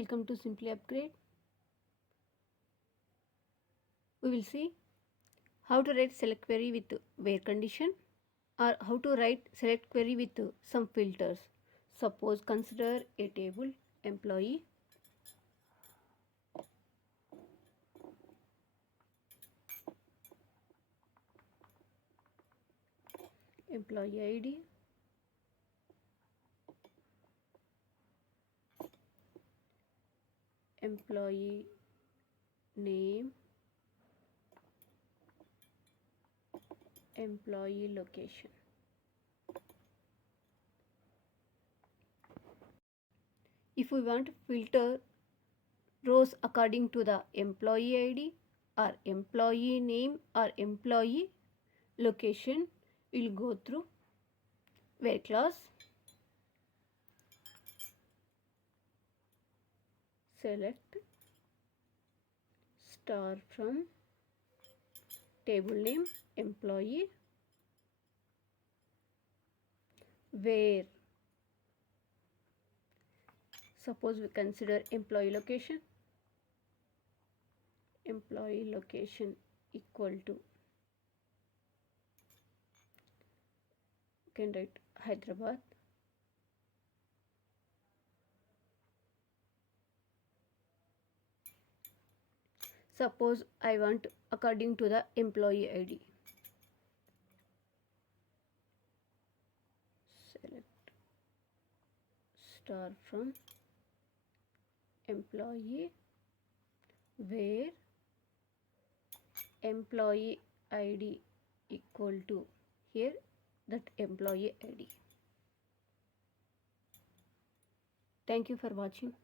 Welcome to Simplyupgrade. We will see how to write select query with where condition or how to write select query with some filters. Suppose consider a table employee, employee ID, employee name, employee location. If we want to filter rows according to the employee ID or employee name or employee location, we'll go through where clause, select star from table name employee, where suppose we consider employee location equal to, you can write Hyderabad, suppose I want according to the employee ID, select star from employee, where employee ID equal to, here that employee ID. Thank you for watching.